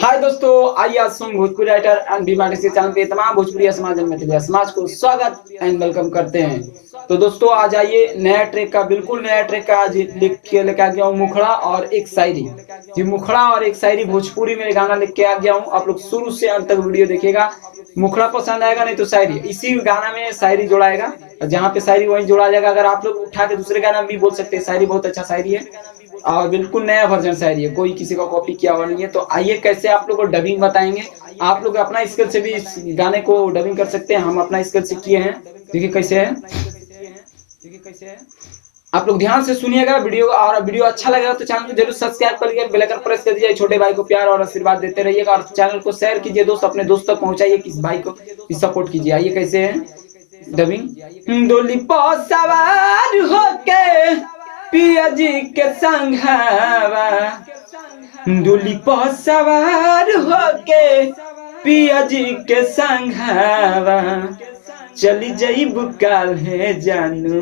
हाय दोस्तों, आइए आज सुन भोजपुरी राइटर एंड बीमार्टिस्ट के चैनल पे तमाम भोजपुरी समाज में समाज को स्वागत एंड वेलकम करते हैं। तो दोस्तों आज आइए नया ट्रैक का बिल्कुल नया ट्रैक का आज लिख के लेके आ गया हूँ मुखड़ा और एक शायरी। जी मुखड़ा और एक शायरी भोजपुरी में गाना लिख के आ गया हूँ। आप लोग शुरू से अंत तक वीडियो देखिएगा। मुखड़ा पसंद आएगा नहीं तो शायरी, इसी गाना में शायरी जोड़ाएगा, जहाँ पे शायरी वहीं जोड़ा जाएगा। अगर आप लोग उठा के दूसरे गाना भी बोल सकते हैं, शायरी बहुत अच्छा शायरी है और बिल्कुल नया वर्जन शायरी है, कोई किसी का कॉपी किया हुआ नहीं है। तो आइए कैसे आप लोग को डबिंग बताएंगे। आप लोग अपना स्किल से भी इस गाने को डबिंग कर सकते हैं, हम अपना स्किल से किए हैं। देखिए कैसे है, आप लोग ध्यान से सुनिएगा वीडियो। और वीडियो अच्छा लगेगा तो चैनल को जरूर सब्सक्राइब करिए, बेल आइकन प्रेस कर दीजिए। छोटे भाई को प्यार और आशीर्वाद देते रहिएगा और चैनल को शेयर कीजिए दोस्त, अपने दोस्त तक पहुंचाइए, किस भाई को सपोर्ट कीजिए। आइए कैसे है डबिंग। डोली पर सवार होके पिया जी के संघवा, डोली पर सवार होके पिया जी के संघवा, चली जईब काल है जानू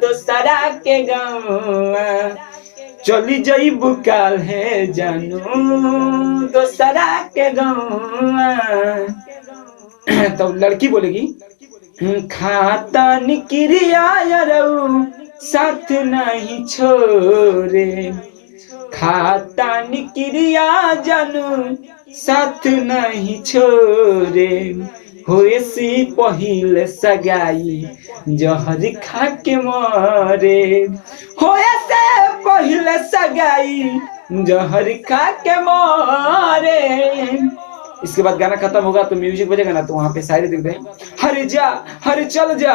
दोसरा के गौवा, चली जईब काल है जानू दोसरा के गौवा। तो लड़की बोलेगी खाता निक्रिया यारऊ साथ नहीं छोरे, खाता निक्रिया जानू साथ नहीं छोरे, होए से पहिले सगाई जहर खा के मरे, होए से पहिले सगाई जहर खा के मरे। इसके बाद गाना खत्म होगा तो म्यूजिक बजेगा ना, तो वहां पे शायरी लिख दें। हरे जा हरे चल जा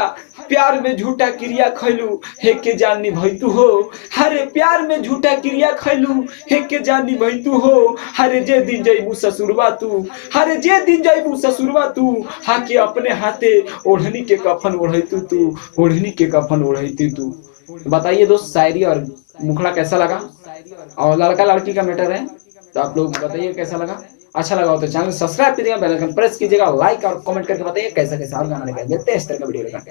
प्यार में झूठा क्रिया खैलू हे के जान निभैतू हो, हरे प्यार में झूठा क्रिया खैलू हे के जान निभैतू हो, हरे जे दिन जैबू ससुरवा तू, हरे जे दिन जैबू ससुरवा तू, हाके अपने हाथे ओढ़नी के कफन ओढ़ैतू तू, ओढ़नी के कफन ओढ़ैतू तू। बताइए दोस्त शायरी और मुखड़ा कैसा लगा, और लड़का लड़की का मैटर है, तो आप लोग बताइए कैसा लगा। अच्छा लगा हो तो चैनल सब्सक्राइब कीजिएगा, बेल आइकन प्रेस कीजिएगा, लाइक और कमेंट करके बताइए कैसा कैसा और गाना लेकर मिलते हैं इस तरह का वीडियो लेकर।